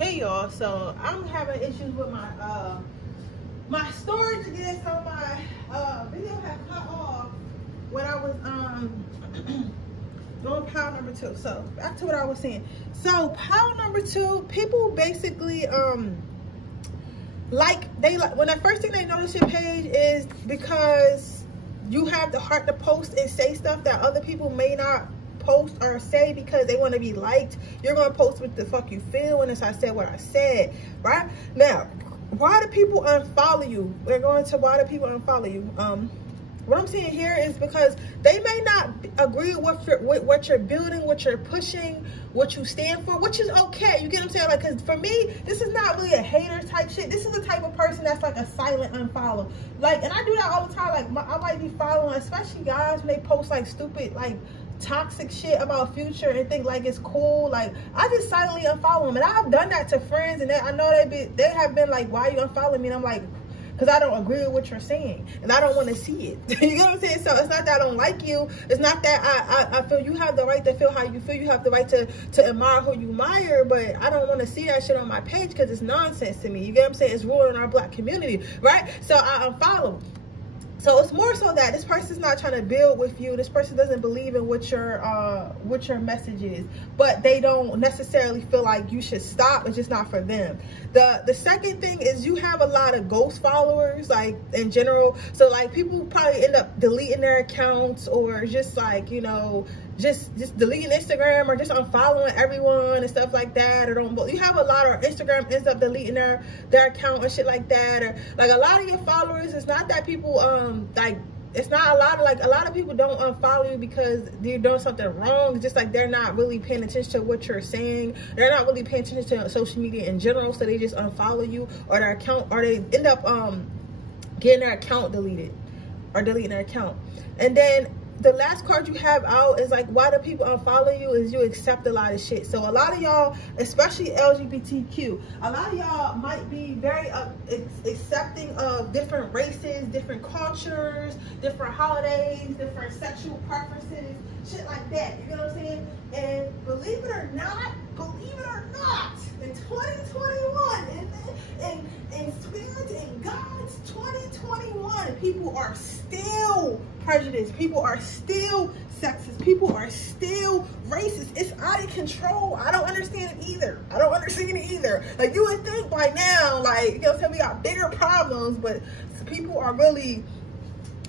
Hey y'all, so I'm having issues with my my storage again. So my video had cut off when I was doing pile number 2. So back to what I was saying. So pile number 2, people basically when the first thing they notice your page is because you have the heart to post and say stuff that other people may not post or say because they want to be liked. You're going to post what the fuck you feel, and as I said what I said, right? Now, why do people unfollow you? We're going to why do people unfollow you. What I'm saying here is because they may not agree with what you're building, what you're pushing, what you stand for, which is okay. You get what I'm saying? Like, because for me, this is not really a hater type shit. This is the type of person that's like a silent unfollow. Like, and I do that all the time. Like, I might be following, especially guys when they post like stupid, like toxic shit about Future and think like it's cool. Like, I just silently unfollow them, and I've done that to friends, and I know they have been like, why you unfollowing me? And I'm like, because I don't agree with what you're saying and I don't want to see it. You know what I'm saying? So it's not that I don't like you. It's not that I feel you have the right to feel how you feel. You have the right to admire who you admire, but I don't want to see that shit on my page because it's nonsense to me. You get what I'm saying? It's ruining our black community, right? So I unfollow. So it's more so that this person's not trying to build with you. This person doesn't believe in what your message is, but they don't necessarily feel like you should stop. It's just not for them. The second thing is you have a lot of ghost followers, like in general. So like people probably end up deleting their accounts or just like, you know, just deleting Instagram or just unfollowing everyone and stuff like that. Or you have a lot of Instagram ends up deleting their account and shit like that. Or like a lot of your followers, it's not that people like, it's not a lot of people don't unfollow you because you're doing something wrong. It's just like they're not really paying attention to what you're saying. They're not really paying attention to social media in general, so they just unfollow you or their account, or they end up getting their account deleted or deleting their account. And then the last card you have out is like, why do people unfollow you? Is you accept a lot of shit. So a lot of y'all, especially LGBTQ, a lot of y'all might be very accepting of different races, different cultures, different holidays, different sexual preferences, shit like that. You know what I'm saying? And believe it or not, in 2021, in spirit, in God's 2021, people are still prejudiced. People are still sexist. People are still racist. It's out of control. I don't understand it either. Like, you would think by now, like, you know, we got bigger problems, but people are really,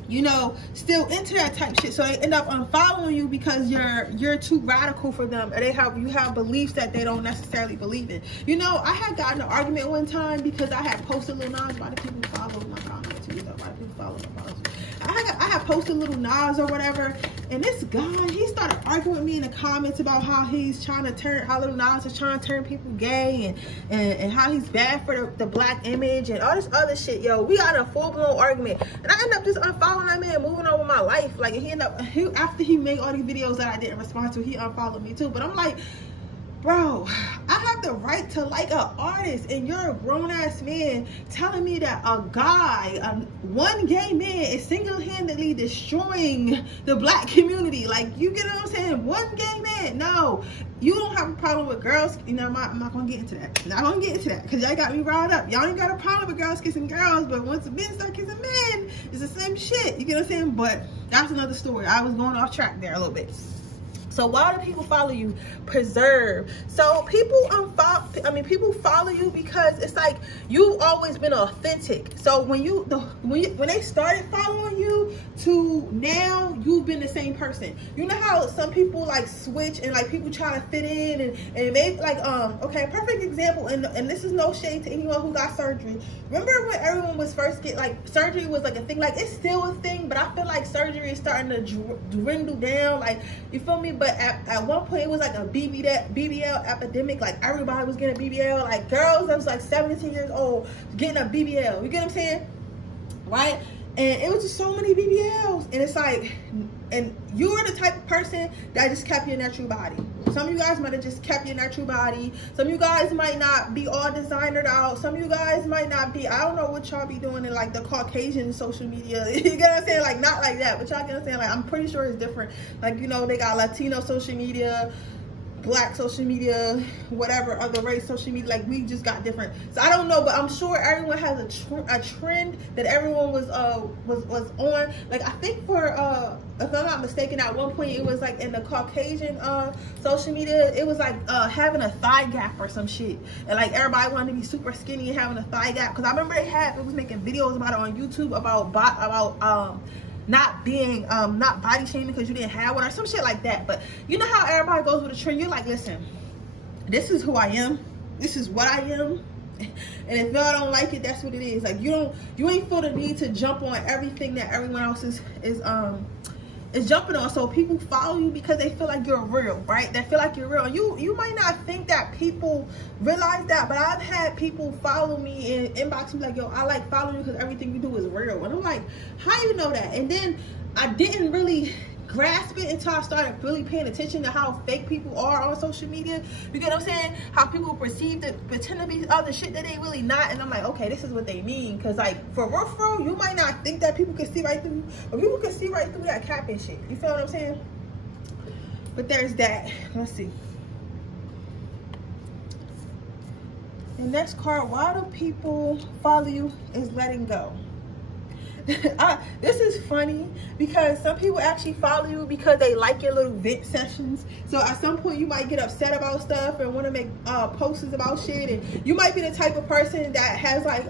you know, still into that type of shit. So they end up unfollowing you because you're too radical for them, and you have beliefs that they don't necessarily believe in. You know, I had gotten an argument one time because I had posted little Nas. Why do people follow my comments? Why do people follow my comments? I had posted little Nas or whatever, and this guy, he started arguing with me in the comments about how little Nas is trying to turn people gay and how he's bad for the black image and all this other shit. Yo, we got in a full-blown argument, and I ended up just unfollowing that man, moving on with my life. Like, after he made all these videos that I didn't respond to, he unfollowed me too. But I'm like, bro, I have the right to like an artist, and you're a grown-ass man telling me that a guy, one gay man is single-handedly destroying the black community. Like, you get what I'm saying? One gay man. No, you don't have a problem with girls. You know, I'm not gonna get into that. I'm not gonna get into that because y'all got me riled up. Y'all ain't got a problem with girls kissing girls, but once men start kissing men, it's the same shit. You get what I'm saying? But that's another story. I was going off track there a little bit. So why do people follow you? Preserve. So people follow you because it's like you've always been authentic. So when they started following you to now, you've been the same person. You know how some people like switch and like people try to fit in and maybe like okay, perfect example, and this is no shade to anyone who got surgery. Remember when everyone was first surgery was like a thing? Like, it's still a thing, but I feel like surgery is starting to dwindle down. Like, you feel me? But at one point, it was like a BBL epidemic. Like, everybody was getting a BBL. Like, girls that was like 17 years old getting a BBL. You get what I'm saying? Right? And it was just so many BBLs. And it's like, and you are the type of person that just kept your natural body. Some of you guys might have just kept your natural body. Some of you guys might not be all designered out. Some of you guys might not be, I don't know what y'all be doing in like the Caucasian social media. You get what I'm saying? Like, not like that, but y'all get what I'm saying? Like, I'm pretty sure it's different. Like, you know, they got Latino social media, black social media, whatever other race social media, like we just got different. So I don't know, but I'm sure everyone has a trend that everyone was on. Like I think for if I'm not mistaken, at one point it was like in the Caucasian social media, it was like having a thigh gap or some shit, and like everybody wanted to be super skinny and having a thigh gap, because I remember it was making videos about it on YouTube about not being not body shaming because you didn't have one or some shit like that. But you know how everybody goes with a trend. You're like, listen, this is who I am, this is what I am, and if y'all don't like it, that's what it is. Like you ain't feel the need to jump on everything that everyone else is jumping on. So people follow you because they feel like you're real, right? They feel like you're real. You might not think that people realize that, but I've had people follow me and inbox me like, yo, I like following you because everything you do is real. And I'm like, how you know that? And then I didn't really grasp it until I started really paying attention to how fake people are on social media. You get what I'm saying? How people pretend to be other shit that they really not. And I'm like, okay, this is what they mean. Because like for real, you might not think that people can see right through you, but people can see right through that cap and shit. You feel what I'm saying? But there's that. Let's see. The next card, why do people follow you, is letting go. This is funny because some people actually follow you because they like your little vent sessions. So at some point you might get upset about stuff and want to make posts about shit, and you might be the type of person that has like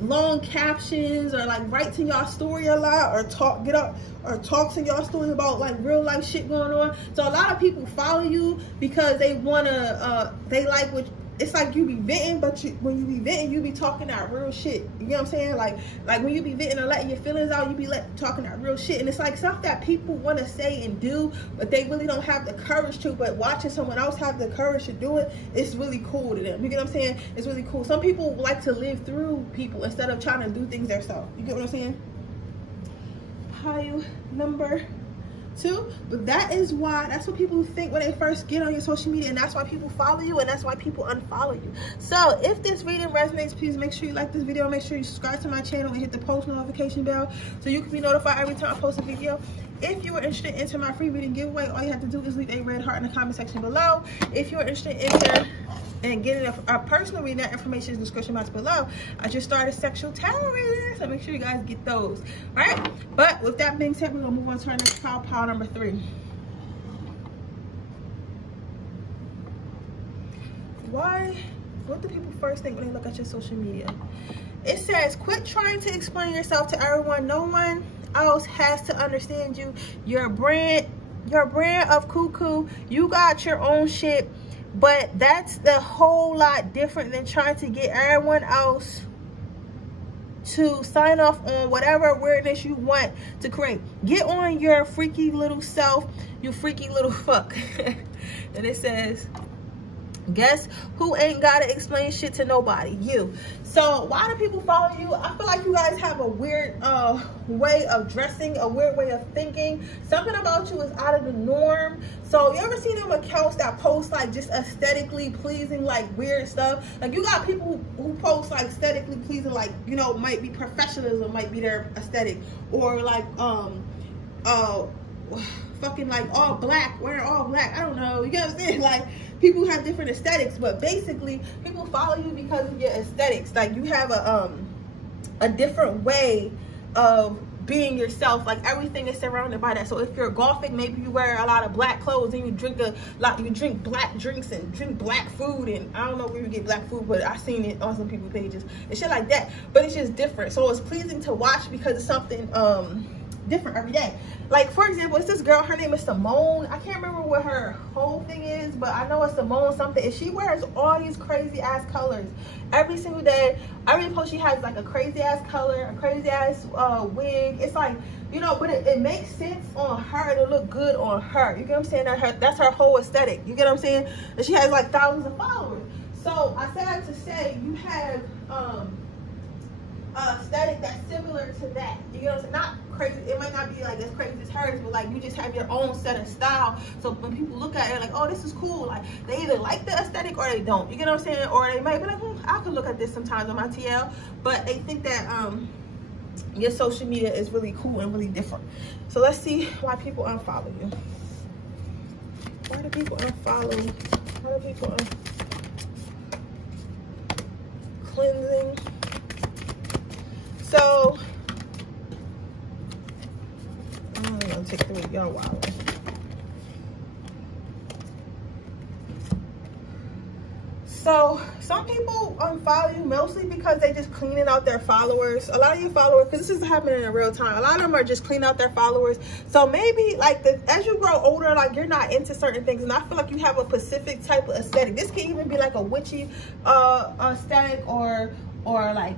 long captions or like writes in y'all story a lot, or talks in y'all story about like real life shit going on. So a lot of people follow you because they wanna they like what. It's like you be venting, but when you be venting, you be talking that real shit. You know what I'm saying? Like when you be venting or letting your feelings out, you be talking that real shit. And it's like stuff that people want to say and do, but they really don't have the courage to. But watching someone else have the courage to do it, it's really cool to them. You get what I'm saying? It's really cool. Some people like to live through people instead of trying to do things themselves. You get what I'm saying? Pile number 2. But that's what people think when they first get on your social media, and that's why people follow you, and that's why people unfollow you. So if this reading resonates, please make sure you like this video, make sure you subscribe to my channel and hit the post notification bell so you can be notified every time I post a video. If you are interested in entering my free reading giveaway, all you have to do is leave a red heart in the comment section below. If you're interested in entering and getting a personal reading, that information is in the description box below. I just started sexual tarot reading, so make sure you guys get those. All right, but with that being said, we're gonna move on to our next pile number 3. What do people first think when they look at your social media? It says, quit trying to explain yourself to everyone. No one else has to understand you. Your brand of cuckoo. You got your own shit, but that's a whole lot different than trying to get everyone else to sign off on whatever weirdness you want to create. Get on your freaky little self, you freaky little fuck. And it says, guess who ain't gotta explain shit to nobody? You. So why do people follow you? I feel like you guys have a weird way of dressing, a weird way of thinking. Something about you is out of the norm. So you ever seen them accounts that post like just aesthetically pleasing, like weird stuff? Like you got people who post like aesthetically pleasing, like, you know, might be professionalism, might be their aesthetic, or like fucking like all black, wearing all black. I don't know, you get what I'm saying? Like people have different aesthetics, but basically people follow you because of your aesthetics. Like you have a different way of being yourself. Like everything is surrounded by that. So if you're golfing, maybe you wear a lot of black clothes and you drink black drinks and drink black food, and I don't know where you get black food, but I've seen it on some people's pages and shit like that. But it's just different, so it's pleasing to watch because it's something different every day. Like for example, it's this girl, her name is Simone. I can't remember what her whole thing is, but I know it's Simone something, and she wears all these crazy ass colors every single day. Every post she has like a crazy ass color, a crazy ass wig. It's like, you know, but it makes sense on her to look good on her. You get what I'm saying? That's her whole aesthetic. You get what I'm saying? And she has like thousands of followers. So I said that to say you have aesthetic that's similar to that. You know what I'm saying? Not crazy, it might not be like as crazy as hers, but like you just have your own set of style. So when people look at it, like, oh, this is cool, like they either like the aesthetic or they don't. You get what I'm saying? Or they might be like, I could look at this sometimes on my TL, but they think that your social media is really cool and really different. So let's see why people unfollow you. Why do people unfollow? Why do people cleansing? So I'm gonna take the week, y'all wild. So some people unfollow you mostly because they just cleaning out their followers. A lot of you followers, because this is happening in real time, a lot of them are just cleaning out their followers. So maybe like as you grow older, like you're not into certain things, and I feel like you have a specific type of aesthetic. This can even be like a witchy aesthetic or like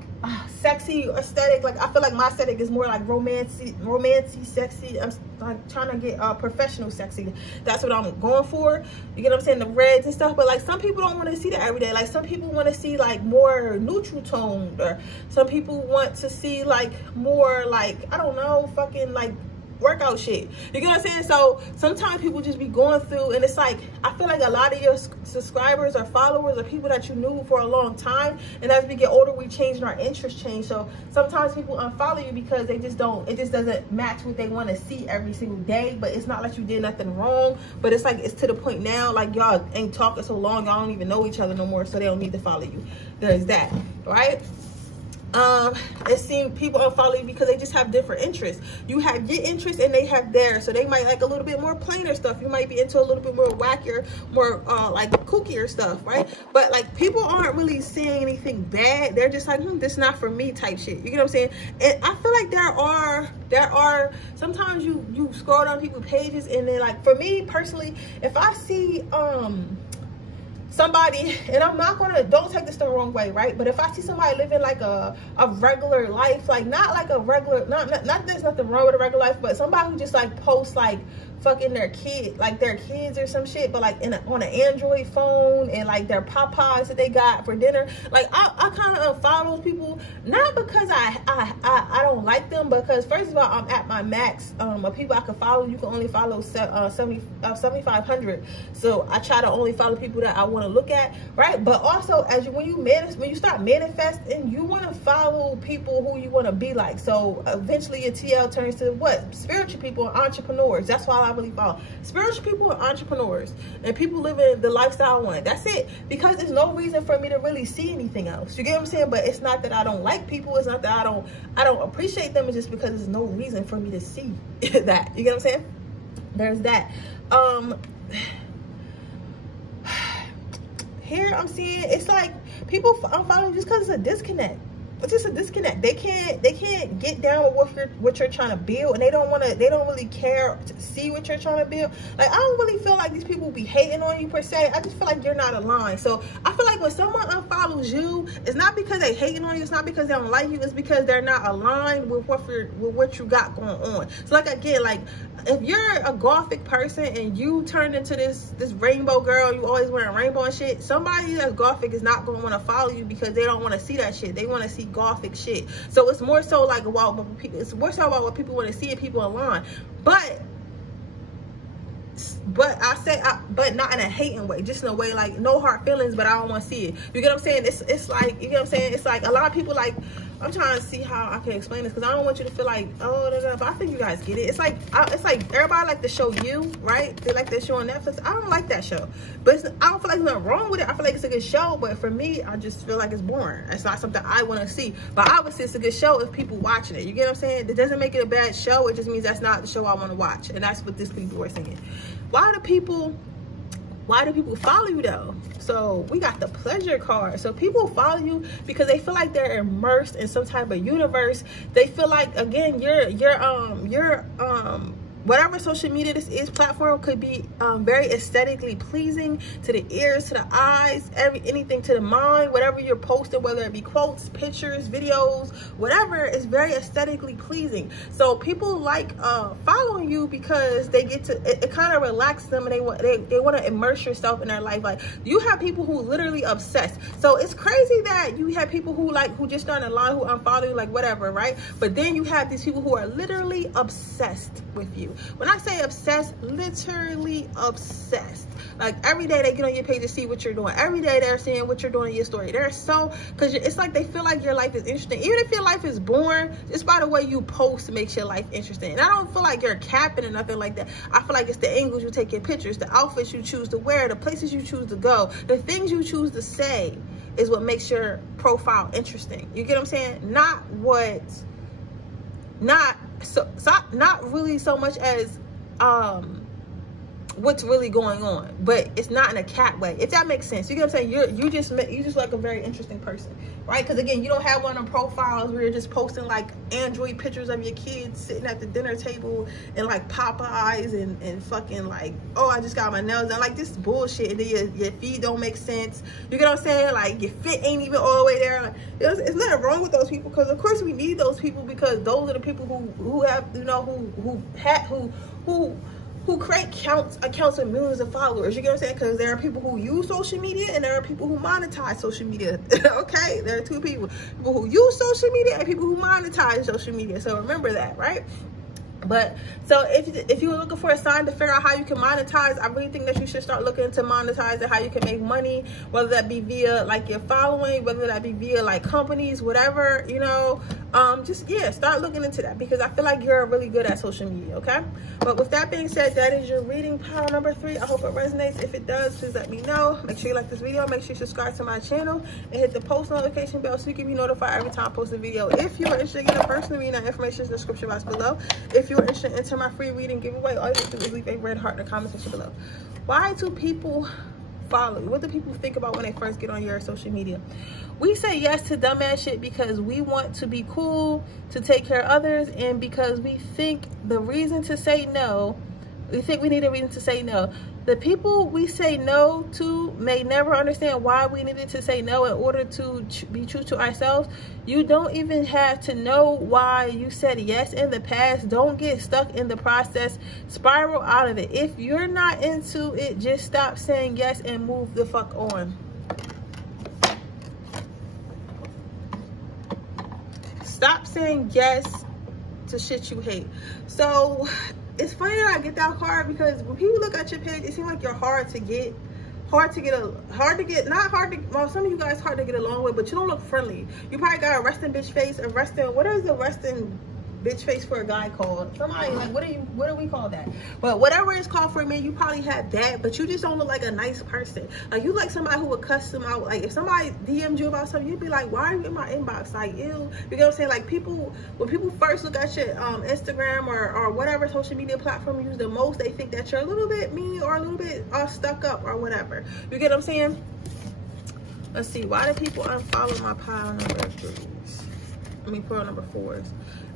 sexy aesthetic. Like I feel like my aesthetic is more like romancy, sexy. I'm like trying to get professional sexy. That's what I'm going for. You get what I'm saying? The reds and stuff. But like some people don't want to see that every day. Like some people want to see like more neutral toned, or some people want to see like more like, I don't know, fucking like workout shit. You get what I'm saying? So sometimes people just be going through, and it's like I feel like a lot of your subscribers or followers are people that you knew for a long time, and as we get older we change and our interests change. So sometimes people unfollow you because they just don't, it just doesn't match what they want to see every single day. But it's not like you did nothing wrong, but it's like it's to the point now like y'all ain't talking so long, y'all don't even know each other no more, so they don't need to follow you. There's that, right? It seems people unfollow you because they just have different interests. You have your interests and they have theirs. So they might like a little bit more plainer stuff. You might be into a little bit more wackier, more like kookier stuff, right? But like people aren't really seeing anything bad. They're just like, this not for me type shit. You get what I'm saying? And I feel like there are sometimes you scroll down people's pages, and then like for me personally, if I see somebody, and I'm not gonna, don't take this the wrong way, right? But if I see somebody living like a regular life, like not like a regular, not there's nothing wrong with a regular life, but somebody who just like posts like fucking their kid, like their kids or some shit, but like on an Android phone, and like their Popeyes that they got for dinner, like I kind of unfollow those people, not because I don't like them, because first of all, I'm at my max of people I can follow. You can only follow 7,500, so I try to only follow people that I want to look at, right? But also when you start manifesting, you want to follow people who you want to be like. So eventually your TL turns to what? Spiritual people and entrepreneurs. That's why I really follow spiritual people and entrepreneurs and people living the lifestyle I want. That's it, because there's no reason for me to really see anything else. You get what I'm saying? But it's not that I don't like people, it's not that I don't appreciate them, it's just because there's no reason for me to see that. You get what I'm saying? There's that. Here I'm seeing it's like people unfollow just because it's a disconnect. It's just a disconnect. They can't get down with what you're trying to build, and they don't really care to see what you're trying to build. Like I don't really feel like these people be hating on you per se. I just feel like you're not aligned. So I feel like when someone unfollows you, it's not because they hating on you, it's not because they don't like you, it's because they're not aligned with what you got going on. So like again, like if you're a gothic person and you turned into this rainbow girl, you always wearing rainbow and shit, somebody that's gothic is not going to want to follow you because they don't want to see that shit. They want to see gothic shit. So it's more so like about what people want to see and people align. But I say, but not in a hating way, just in a way like no hard feelings, but I don't want to see it. You get what I'm saying? It's like, you get what I'm saying? It's like a lot of people, like, I'm trying to see how I can explain this because I don't want you to feel like, oh, but I think you guys get it. It's like everybody like the show You, right? They like that show on Netflix. I don't like that show, but I don't feel like there's nothing wrong with it. I feel like it's a good show, but for me, I just feel like it's boring. It's not something I want to see. But obviously, it's a good show if people watching it. You get what I'm saying? It doesn't make it a bad show. It just means that's not the show I want to watch, and that's what these people are saying. Why do people follow you though? So we got the pleasure card. So people follow you because they feel like they're immersed in some type of universe. They feel like, again, you're whatever social media this is, platform could be very aesthetically pleasing to the ears, to the eyes, anything to the mind. Whatever you're posting, whether it be quotes, pictures, videos, whatever, is very aesthetically pleasing. So people like following you because they get to, it kind of relaxes them, and they want to immerse yourself in their life. Like you have people who literally obsessed. So it's crazy that you have people who just starting a line, who unfollow you, like whatever, right? But then you have these people who are literally obsessed with you. you. When I say obsessed, literally obsessed. Like every day they get on your page to see what you're doing. Every day they're seeing what you're doing in your story. They're so, because it's like they feel like your life is interesting. Even if your life is boring, just by the way you post makes your life interesting. And I don't feel like you're capping or nothing like that. I feel like it's the angles you take your pictures, the outfits you choose to wear, the places you choose to go, the things you choose to say is what makes your profile interesting. You get what I'm saying? Not really so much as what's really going on, but it's not in a cat way, if that makes sense. You get what I'm saying? You just like a very interesting person, right? Because again, you don't have one of them profiles where you're just posting like Android pictures of your kids sitting at the dinner table and like Popeyes and fucking like, oh, I just got my nails done, like this bullshit, and then your feed don't make sense. You get what I'm saying? Like your fit ain't even all the way there. Like, it's nothing wrong with those people, because of course we need those people, because those are the people who have, you know, who create accounts of millions of followers. You get what I'm saying? Because there are people who use social media and there are people who monetize social media. Okay, there are two people who use social media and people who monetize social media. So remember that, right? But so if you're looking for a sign to figure out how you can monetize, I really think that you should start looking into monetizing, how you can make money, whether that be via like your following, whether that be via like companies, whatever, you know. Just start looking into that, because I feel like you're really good at social media. Okay, but with that being said, that is your reading pile number 3. I hope it resonates. If it does, please let me know. Make sure you like this video, make sure you subscribe to my channel, and hit the post notification bell so you can be notified every time I post a video. If you're interested in getting a personal reading, that information is in the description box below. If you're interested in entering my free reading giveaway, all you have to do is leave a red heart in the comment section below. Why do people follow you? What do people think about when they first get on your social media? We say yes to dumbass shit because we want to be cool, to take care of others, and because we think the reason to say no, we think we need a reason to say no. The people we say no to may never understand why we needed to say no in order to be true to ourselves. You don't even have to know why you said yes in the past. Don't get stuck in the process. Spiral out of it. If you're not into it, just stop saying yes and move the fuck on. Stop saying yes to shit you hate. So it's funny that I get that card, because when people look at your page, it seems like you're hard to get well, some of you guys hard to get along with, but you don't look friendly. You probably got a resting bitch face, what is the resting bitch face for a guy called? Somebody like, what do we call that? But whatever it's called for me, you probably have that, but you just don't look like a nice person. Like you like somebody who would cuss them out. Like if somebody DM'd you about something, you'd be like, why are you in my inbox? Like, ew. You know what I'm saying? Like when people first look at your Instagram or whatever social media platform you use the most, they think that you're a little bit mean or a little bit stuck up or whatever. You get what I'm saying? Let's see, why do people unfollow my pile number 3s? I mean, pile number 4s.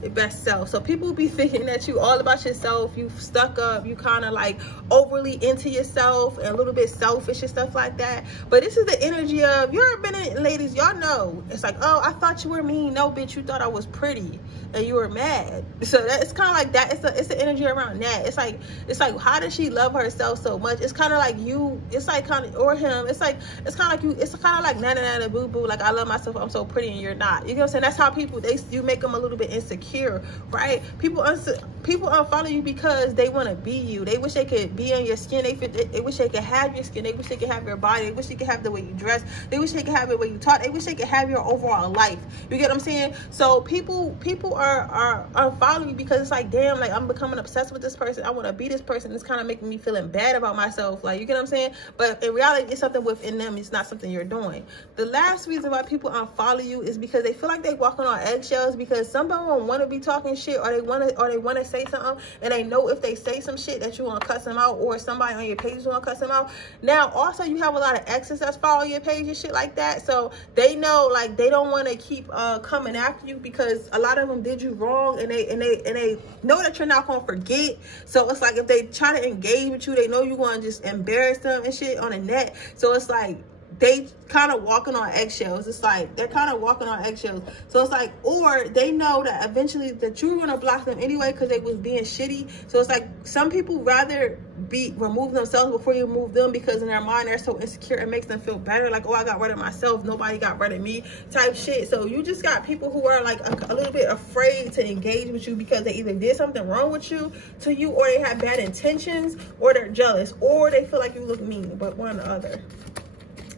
The best self. So people be thinking that you all about yourself, you stuck up, you kind of like overly into yourself and a little bit selfish and stuff like that. But this is the energy of, you ever been in, ladies, y'all know, it's like, oh, I thought you were mean. No, bitch, you thought I was pretty and you were mad. So that's kind of like that. It's the energy around that. It's like how does she love herself so much? It's kind of like you, it's like kind of, or him, it's kind of like you, it's kind of like na na na boo boo, like I love myself, I'm so pretty and you're not. You know what I'm saying? That's how people, you make them a little bit insecure, right? People unfollow you because they want to be you. They wish they could be in your skin. They wish they could have your skin. They wish they could have your body. They wish they could have the way you dress. They wish they could have the way you talk. They wish they could have your overall life. You get what I'm saying? So people are unfollowing you because it's like, damn, like I'm becoming obsessed with this person. I want to be this person. It's kind of making me feeling bad about myself. Like, you get what I'm saying? But in reality, it's something within them. It's not something you're doing. The last reason why people unfollow you is because they feel like they're walking on eggshells, because some of them want to be talking shit, or they want to say something, and they know if they say some shit that you want to cuss them out, or somebody on your page want to cuss them out. Now also you have a lot of exes that follow your page and shit like that, so they know, like, they don't want to keep coming after you because a lot of them did you wrong, and they know that you're not gonna forget. So it's like if they try to engage with you, they know you're gonna just embarrass them and shit on the net. So it's like they kind of walking on eggshells. It's like they're kind of walking on eggshells. So it's like, or they know that eventually that you're gonna block them anyway because they was being shitty. So it's like some people rather remove themselves before you remove them, because in their mind they're so insecure, it makes them feel better, like, oh, I got rid of myself, nobody got rid of me type shit. So you just got people who are like a little bit afraid to engage with you because they either did something wrong with you to you, or they have bad intentions, or they're jealous, or they feel like you look mean. But one or the other.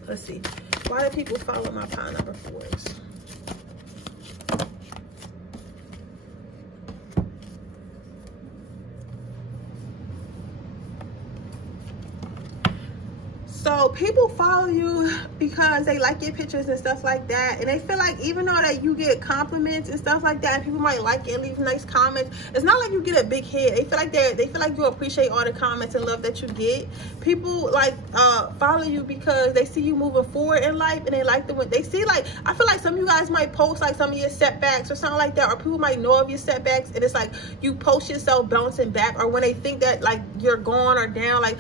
Let's see. Why do people follow my pile number 4s? So people follow you because they like your pictures and stuff like that, and they feel like even though that you get compliments and stuff like that, and people might like it and leave nice comments, it's not like you get a big head. They feel like they feel like you appreciate all the comments and love that you get. People like follow you because they see you moving forward in life, and they like the when they see, like, I feel like some of you guys might post like some of your setbacks or something like that, or people might know of your setbacks, and it's like you post yourself bouncing back, or when they think that like you're gone or down, like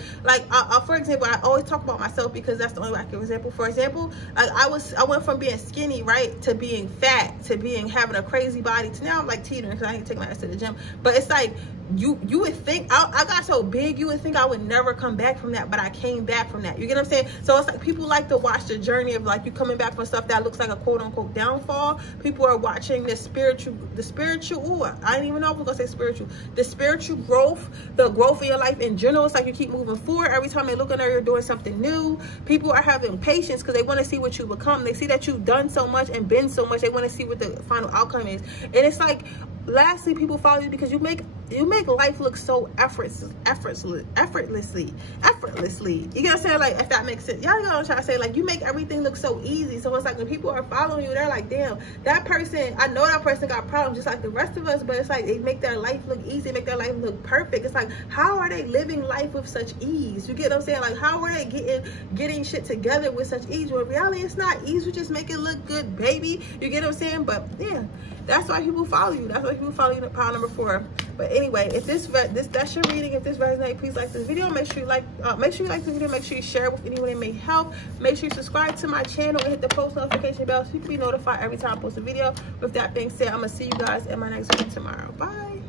for example, I always talk about myself because that's the only way I can example. For example, I went from being skinny, right, to being fat, to having a crazy body, to now I'm like teetering because I ain't take my ass to the gym. But it's like you would think I got so big, you would think I would never come back from that, but I came back from that. You get what I'm saying? So it's like people like to watch the journey of like you coming back from stuff that looks like a quote unquote downfall. People are watching the spiritual. Ooh, I didn't even know I was gonna say spiritual. The spiritual growth, the growth of your life in general. It's like you keep moving forward. Every time they look at her, you're doing something new. People are having patience because they want to see what you become. They see that you've done so much and been so much. They want to see what the final outcome is. And it's like, lastly, people follow you because you make life look so effortlessly. You get what I'm saying? Like, if that makes sense. Y'all know what I'm trying to say? Like, you make everything look so easy. So it's like when people are following you, they're like, damn, that person, I know that person got problems just like the rest of us, but it's like they make their life look easy, make their life look perfect. It's like, how are they living life with such ease? You get what I'm saying? Like, how are they getting shit together with such ease? Well, in reality, it's not easy. We just make it look good, baby. You get what I'm saying? But yeah, that's why people follow you. That's why people follow you in pile number 4. But anyway, if that's your reading. If this resonates, please like this video. Make sure you like this video. Make sure you share it with anyone it may help. Make sure you subscribe to my channel and hit the post notification bell so you can be notified every time I post a video. With that being said, I'm gonna see you guys in my next video tomorrow. Bye.